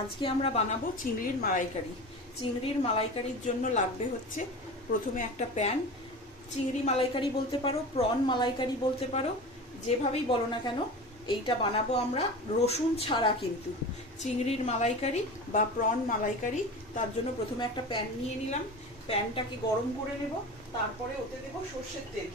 আজকে আমরা বানাবো চিংড়ির মালাইকারি। চিংড়ির মালাইকারির জন্য লাগবে হচ্ছে প্রথমে একটা প্যান। চিংড়ি মালাইকারি বলতে পারো, প্রন মালাইকারি বলতে পারো, যেভাবেই বলো না কেন। এইটা বানাবো আমরা রসুন ছাড়া, কিন্তু চিংড়ির মালাইকারি বা প্রন মালাইকারি। তার জন্য প্রথমে একটা প্যান নিয়ে নিলাম, প্যানটাকে গরম করে নেব। তারপরে ওতে দেব সর্ষের তেল।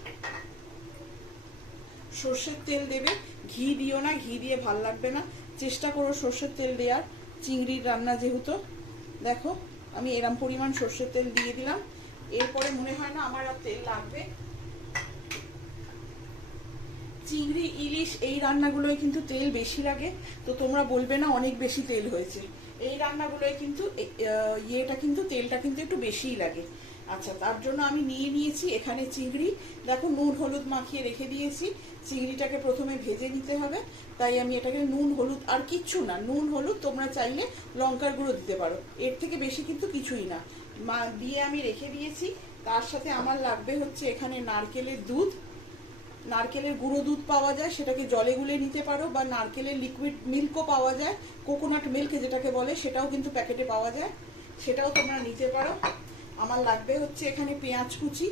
সর্ষের তেল দেবে, ঘি দিও না, ঘি দিয়ে ভাল লাগবে না। চেষ্টা করো সর্ষের তেল দেওয়ার, চিংড়ির রান্না যেহেতু। দেখো আমি এরম পরিমাণ সর্ষের তেল দিয়ে দিলাম। এরপরে মনে হয় না আমার আর তেল লাগবে। চিংড়ি, ইলিশ এই রান্নাগুলোয় কিন্তু তেল বেশি লাগে, তো তোমরা বলবে না অনেক বেশি তেল হয়েছে। এই রান্নাগুলোয় কিন্তু তেলটা কিন্তু একটু বেশিই লাগে। আচ্ছা, তার জন্য আমি নিয়ে নিয়েছি এখানে চিংড়ি। দেখো নুন হলুদ মাখিয়ে রেখে দিয়েছি। চিংড়িটাকে প্রথমে ভেজে নিতে হবে, তাই আমি এটাকে নুন হলুদ আর কিচ্ছু না, নুন হলুদ তোমরা চাইলে লঙ্কার গুঁড়ো দিতে পারো, এর থেকে বেশি কিন্তু কিছুই না দিয়ে আমি রেখে দিয়েছি। তার সাথে আমার লাগবে হচ্ছে এখানে নারকেলের দুধ। নারকেলের গুঁড়ো দুধ পাওয়া যায়, সেটাকে জলে গুলে নিতে পারো, বা নারকেলের লিকুইড মিল্কও পাওয়া যায়, কোকোনাট মিল্ক যেটাকে বলে, সেটাও কিন্তু প্যাকেটে পাওয়া যায়, সেটাও তোমরা নিতে পারো। আমার লাগবে হচ্ছে এখানে পেঁয়াজ কুচি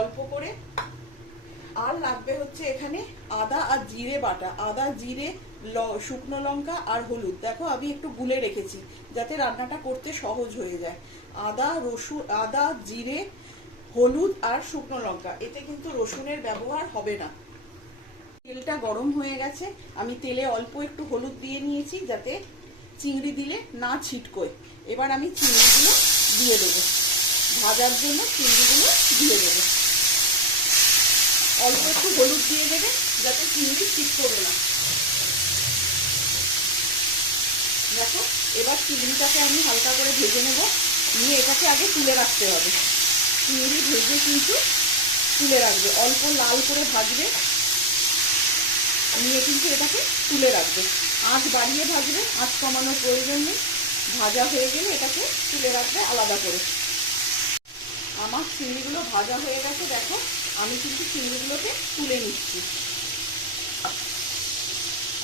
অল্প করে, আর লাগবে হচ্ছে এখানে আদা আর জিরে বাটা। আদা, জিরে, শুকনো লঙ্কা আর হলুদ। দেখো আমি একটু গুলে রেখেছি যাতে রান্নাটা করতে সহজ হয়ে যায়। আদা, জিরে, হলুদ আর শুকনো লঙ্কা, এতে কিন্তু রসুনের ব্যবহার হবে না। তেলটা গরম হয়ে গেছে, আমি তেলে অল্প একটু হলুদ দিয়ে নিয়েছি যাতে চিংড়ি দিলে না ছিটকোয়। এবার আমি চিংড়িগুলো দিয়ে দেবো, ভাজার জন্য চিংড়িগুলো দিয়ে দেবো। অল্প একটু হলুদ দিয়ে দেবে যাতে চিংড়ি ছিটকোবে না। দেখো এবার চিংড়িটাকে আমি হালকা করে ভেজে নেব, নিয়ে এটাকে আগে তুলে রাখতে হবে। চিংড়ি ভেজে কিন্তু তুলে রাখবে, অল্প লাল করে ভাজবে, নিয়ে কিন্তু এটাকে তুলে রাখবে। আঁচ বাড়িয়ে ভাজবে, আঁচ কমানোর প্রয়োজন নেই। ভাজা হয়ে গেলে এটাকে তুলে রাখবে আলাদা করে। আমার চিংড়িগুলো ভাজা হয়ে গেছে, দেখো আমি কিন্তু চিংড়িগুলোকে তুলে নিচ্ছি।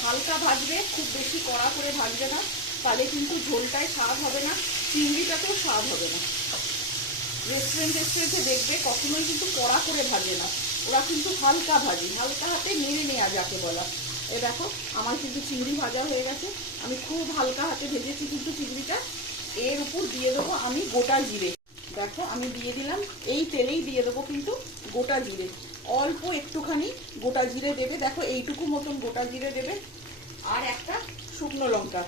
হালকা ভাজবে, খুব বেশি কড়া করে ভাজবে না, তাহলে কিন্তু ঝোলটায় স্বাদ হবে না, চিংড়িটাতেও স্বাদ হবে না। রেস্টুরেন্টে দেখবে কখনোই কিন্তু কড়া করে ভাজে না, ওরা কিন্তু হালকা ভাজে, হালকা হাতে নেড়ে নেওয়া যাকে বলা। এ দেখো আমার কিন্তু চিংড়ি ভাজা হয়ে গেছে, আমি খুব হালকা হাতে ভেজেছি কিন্তু চিংড়িটা। এর উপর দিয়ে দেবো আমি গোটা জিরে। দেখো আমি দিয়ে দিলাম, এই তেলেই দিয়ে দেবো কিন্তু গোটা জিরে, অল্প একটুখানি গোটা জিরে দেবে। দেখো এইটুকু মতন গোটা জিরে দেবে, আর একটা শুকনো লঙ্কা।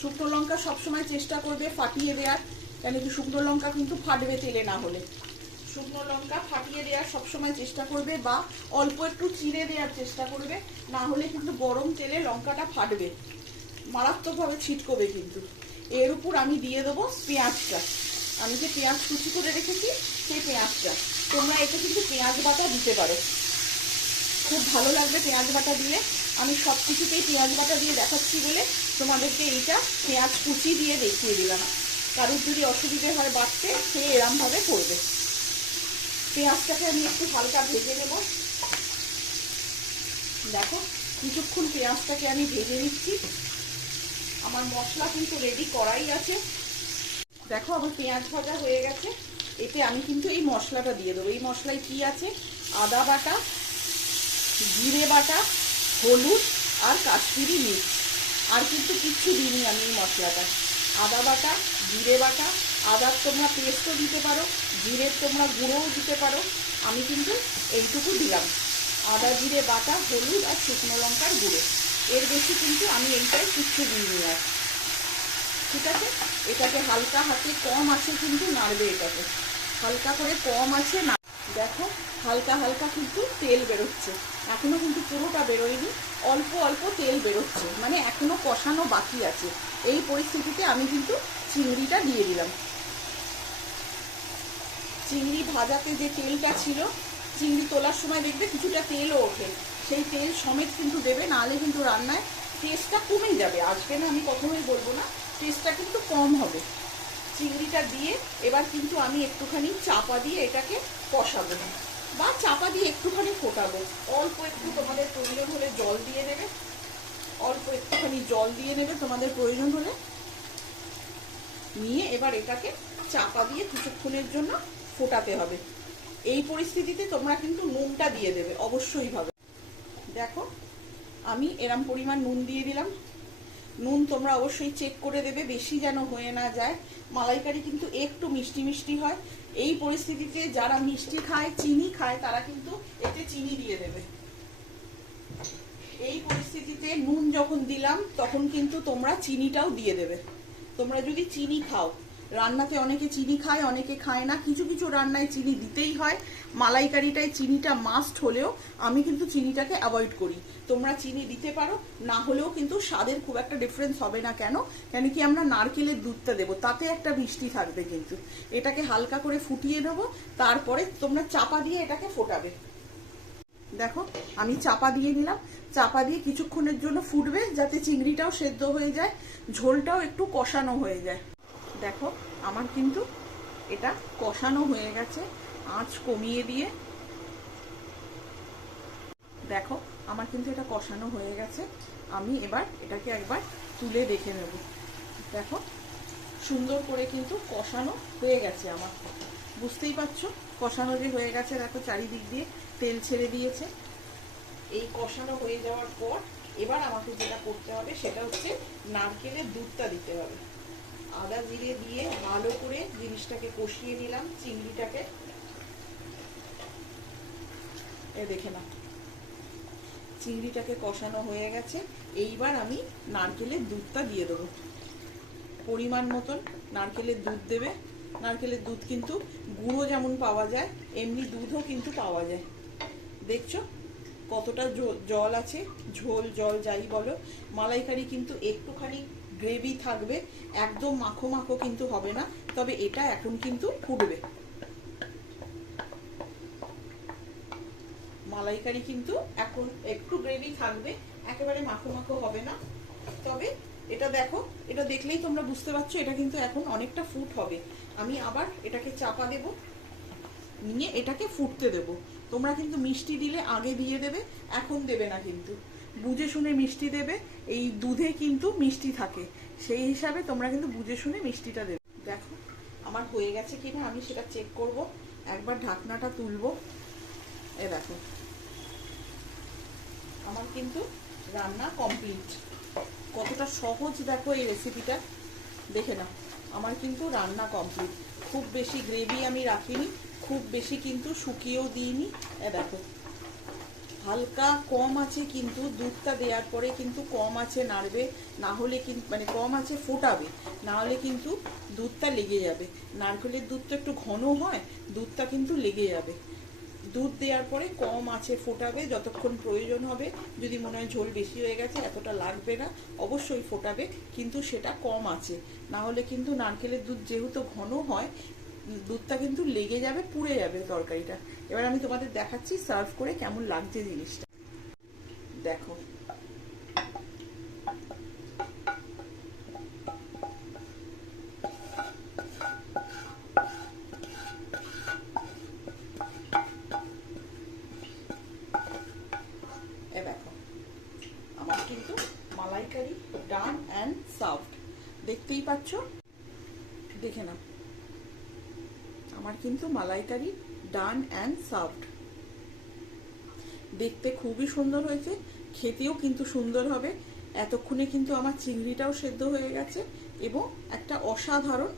শুকনো লঙ্কা সবসময় চেষ্টা করবে ফাটিয়ে দেওয়ার, কেন কি শুকনো লঙ্কা কিন্তু ফাটবে তেলে না হলে। শুকনো লঙ্কা ফাটিয়ে দেওয়ার সবসময় চেষ্টা করবে, বা অল্প একটু চিড়ে দেওয়ার চেষ্টা করবে, না হলে কিন্তু গরম তেলে লঙ্কাটা ফাটবে, মারাত্মকভাবে ছিটকবে কিন্তু। এর উপর আমি দিয়ে দেবো পেঁয়াজটা। আমি যে পেঁয়াজ কুচি করে রেখেছি সেই পেঁয়াজটা, তোমরা এতে কিন্তু পেঁয়াজ বাটা দিতে পারো, খুব ভালো লাগবে পেঁয়াজ বাটা দিলে। আমি সব কিছুতেই পেঁয়াজ বাটা দিয়ে দেখাচ্ছি বলে তোমাদেরকে এইটা পেঁয়াজ কুচি দিয়ে দেখিয়ে দিলাম। কারোর যদি অসুবিধে হয় বাটতে, সে এরমভাবে করবে। পেঁয়াজটাকে আমি একটু হালকা ভেজে নেব। দেখো কিছুক্ষণ পেঁয়াজটাকে আমি ভেজে নিচ্ছি। আমার মশলা কিন্তু রেডি করাই আছে। দেখো আমার পেঁয়াজ ভাজা হয়ে গেছে, এতে আমি কিন্তু এই মশলাটা দিয়ে দেবো। এই মশলায় কি আছে? আদা বাটা, জিরে বাটা, হলুদ আর কাশ্মীরি মির্চ, আর কিন্তু কিচ্ছু দিইনি আমি এই মশলাটা। আদা বাটা, জিরে বাটা, আদার তোমরা পেস্টও দিতে পারো, জিরের তোমরা গুঁড়োও দিতে পারো, আমি কিন্তু এইটুকু দিলাম। আদা জিরে বাটা, হলুদ আর শুকনো লঙ্কার গুঁড়ো, এর বেশি কিন্তু আমি এইটাই কিচ্ছু দিইনি আর। ঠিক আছে, এটাকে হালকা হাতে কম আছে কিন্তু নাড়বে, এটাকে হালকা করে কম আছে না। দেখো হালকা হালকা কিন্তু তেল বেরোচ্ছে, এখনো কিন্তু পুরোটা বেরোয়নি, অল্প অল্প তেল বেরোচ্ছে, মানে এখনো কষানো বাকি আছে। এই পরিস্থিতিতে আমি কিন্তু চিংড়িটা দিয়ে দিলাম। চিংড়ি ভাজাতে যে তেলটা ছিল, চিংড়ি তোলার সময় দেখবে কিছুটা তেলও ওঠে, সেই তেল সমেত কিন্তু দেবে, নাহলে কিন্তু রান্নায় টেস্টটা কমে যাবে। আসবে না আমি কখনোই বলবো না, টেস্টটা কিন্তু কম হবে। চিংড়িটা দিয়ে এবার কিন্তু আমি একটুখানি চাপা দিয়ে এটাকে কষাবো, বা চাপা দিয়ে একটুখানি ফোটাবো। অল্প একটু তোমাদের প্রয়োজন হলে জল দিয়ে দেবে। অল্প একটুখানি জল দিয়ে নেবে তোমাদের প্রয়োজন হলে। নিয়ে এবার এটাকে চাপা দিয়ে কিছুক্ষণের জন্য ফোটাতে হবে। এই পরিস্থিতিতে তোমরা কিন্তু নুনটা দিয়ে দেবে অবশ্যই ভাবে। দেখো আমি এরম পরিমাণ নুন দিয়ে দিলাম। নুন তোমরা অবশ্যই চেক করে দেবে, বেশি যেন হয়ে না যায়। মালাইকারি কিন্তু একটু মিষ্টি মিষ্টি হয়। এই পরিস্থিতিতে যারা মিষ্টি খায়, চিনি খায়, তারা কিন্তু এতে চিনি দিয়ে দেবে। এই পরিস্থিতিতে নুন যখন দিলাম তখন কিন্তু তোমরা চিনিটাও দিয়ে দেবে। তোমরা যদি চিনি খাও, রান্নাতে অনেকে চিনি খায়, অনেকে খায় না। কিছু কিছু রান্নায় চিনি দিতেই হয়। মালাইকারিটায় চিনিটা মাস্ট হলেও আমি কিন্তু চিনিটাকে অ্যাভয়েড করি। তোমরা চিনি দিতে পারো, না হলেও কিন্তু স্বাদের খুব একটা ডিফারেন্স হবে না। কেন কি আমরা নারকেলের দুধটা দেবো, তাতে একটা মিষ্টি থাকবে। কিন্তু এটাকে হালকা করে ফুটিয়ে নেবো, তারপরে তোমরা চাপা দিয়ে এটাকে ফোটাবে। দেখো আমি চাপা দিয়ে নিলাম। চাপা দিয়ে কিছুক্ষণের জন্য ফুটবে, যাতে চিংড়িটাও সেদ্ধ হয়ে যায়, ঝোলটাও একটু কষানো হয়ে যায়। দেখো আমার কিন্তু এটা কষানো হয়ে গেছে। আঁচ কমিয়ে দিয়ে দেখো আমার কিন্তু এটা কষানো হয়ে গেছে। আমি এবার এটাকে একবার তুলে দেখে নেব। দেখো সুন্দর করে কিন্তু কষানো হয়ে গেছে আমার। বুঝতেই পারছো কষানো যে হয়ে গেছে। দেখো চারিদিক দিয়ে তেল ছেড়ে দিয়েছে। এই কষানো হয়ে যাওয়ার পর এবার আমাকে যেটা করতে হবে সেটা হচ্ছে নারকেলের দুধটা দিতে হবে। আদা জিরে দিয়ে ভালো করে জিনিসটাকে কষিয়ে নিলাম। চিংড়িটাকে দেখে নাও, চিংড়িটাকে কষানো হয়ে গেছে। এইবার আমি নারকেলের দুধটা দিয়ে দেবো। পরিমাণ মতন নারকেলের দুধ দেবে। নারকেলের দুধ কিন্তু গুঁড়ো যেমন পাওয়া যায়, এমনি দুধও কিন্তু পাওয়া যায়। দেখছো কতটা জল আছে, ঝোল জল যাই বলো। মালাইকারি কিন্তু একটুখানি গ্রেভি থাকবে, একদম মাখো মাখো কিন্তু হবে না। তবে এটা এখন কিন্তু ফুটবে। মালাইকারি কিন্তু এখন একটু গ্রেভি থাকবে, একেবারে মাখো মাখো হবে না। তবে এটা দেখো, এটা দেখলেই তোমরা বুঝতে পারছো এটা কিন্তু এখন অনেকটা ফুট হবে। আমি আবার এটাকে চাপা দেব, নিয়ে এটাকে ফুটতে দেব। তোমরা কিন্তু মিষ্টি দিলে আগে দিয়ে দেবে, এখন দেবে না। কিন্তু বুঝে শুনে মিষ্টি দেবে। এই দুধে কিন্তু মিষ্টি থাকে, সেই হিসাবে তোমরা কিন্তু বুঝে শুনে মিষ্টিটা দেবে। দেখো আমার হয়ে গেছে কিনা আমি সেটা চেক করব। একবার ঢাকনাটা তুলবো। দেখো আমার কিন্তু রান্না কমপ্লিট। কতটা সহজ দেখো এই রেসিপিটা, দেখে নাও। আমার কিন্তু রান্না কমপ্লিট। খুব বেশি গ্রেভি আমি রাখিনি, খুব বেশি কিন্তু শুকিয়েও দিইনি। দেখো হালকা কম আছে, কিন্তু দুধটা দেওয়ার পরে কিন্তু কম আছে নাড়বে, না হলে কিন্তু মানে কম আছে ফোটাবে, না হলে কিন্তু দুধটা লেগে যাবে। নারকেলের দুধটা একটু ঘন হয়, দুধটা কিন্তু লেগে যাবে। দুধ দেওয়ার পরে কম আছে ফোটাবে যতক্ষণ প্রয়োজন হবে। যদি মনে হয় ঝোল বেশি হয়ে গেছে, এতটা লাগবে না, অবশ্যই ফোটাবে, কিন্তু সেটা কম আছে। না হলে কিন্তু নারকেলের দুধ যেহেতু ঘন হয়, দুধটা কিন্তু লেগে যাবে, পুড়ে যাবে তরকারিটা। এবার আমি তোমাদের দেখাচ্ছি সার্ভ করে কেমন লাগছে জিনিসটা। দেখো দেখো আমার কিন্তু মালাইকারি ডান অ্যান্ড সার্ভড। দেখতেই পাচ্ছ, দেখে নাও আমার কিন্তু মালাইকারি ডান অ্যান্ড সার্ভড। দেখতে খুবই সুন্দর হয়েছে, খেতেও কিন্তু সুন্দর হবে। এতক্ষণে কিন্তু আমার চিংড়িটাও সেদ্ধ হয়ে গেছে এবং একটা অসাধারণ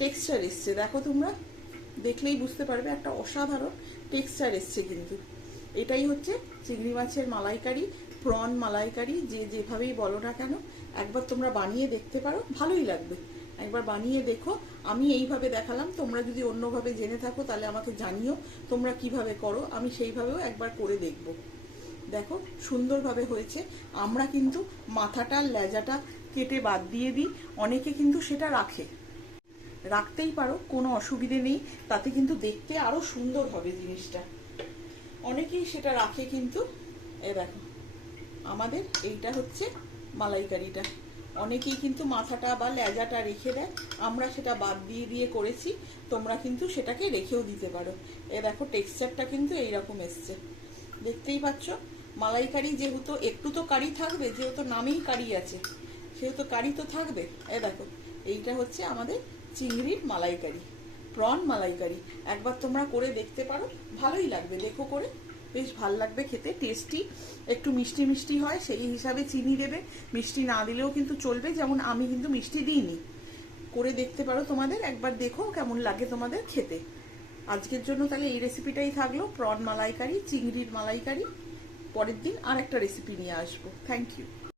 টেক্সচার এসছে। দেখো তোমরা দেখলেই বুঝতে পারবে একটা অসাধারণ টেক্সচার এসছে। কিন্তু এটাই হচ্ছে চিংড়ি মাছের মালাইকারি, প্রন মালাইকারি, যে যেভাবেই বলো না কেন। একবার তোমরা বানিয়ে দেখতে পারো, ভালোই লাগবে। একবার বানিয়ে দেখো। আমি এইভাবে দেখালাম, তোমরা যদি অন্যভাবে জেনে থাকো তাহলে আমাকে জানিও তোমরা কিভাবে করো, আমি সেইভাবেও একবার করে দেখব। দেখো সুন্দরভাবে হয়েছে। আমরা কিন্তু মাথাটা লেজাটা কেটে বাদ দিয়ে দিই, অনেকে কিন্তু সেটা রাখে, রাখতেই পারো, কোনো অসুবিধে নেই। তাতে কিন্তু দেখতে আরো সুন্দর হবে জিনিসটা। অনেকেই সেটা রাখে কিন্তু। দেখো আমাদের এইটা হচ্ছে মালাইকারিটা। অনেকেই কিন্তু মাথাটা বা লেজাটা রেখে দেয়, আমরা সেটা বাদ দিয়ে দিয়ে করেছি। তোমরা কিন্তু সেটাকে রেখেও দিতে পারো। দেখো টেক্সচারটা কিন্তু এইরকম এসছে, দেখতেই পাচ্ছ। মালাইকারি যেহেতু একটু তো কারি থাকবে, যেহেতু নামেই কারি আছে সেহেতু কারি তো থাকবে। দেখো এইটা হচ্ছে আমাদের চিংড়ির মালাইকারি, প্রন মালাইকারি। একবার তোমরা করে দেখতে পারো, ভালোই লাগবে, দেখো করে বেশ ভালো লাগবে খেতে, টেস্টি, একটু মিষ্টি মিষ্টি হয়, সেই হিসাবে চিনি দেবে, মিষ্টি না দিলেও কিন্তু চলবে, যেমন আমি কিন্তু মিষ্টি দিইনি। করে দেখতে পারো, তোমাদের একবার দেখো কেমন লাগে তোমাদের খেতে। আজকের জন্য তাহলে এই রেসিপিটাই থাকলো, প্রন মালাইকারি, চিংড়ির মালাইকারি। পরের দিন আর একটা রেসিপি নিয়ে আসবো। Thank you.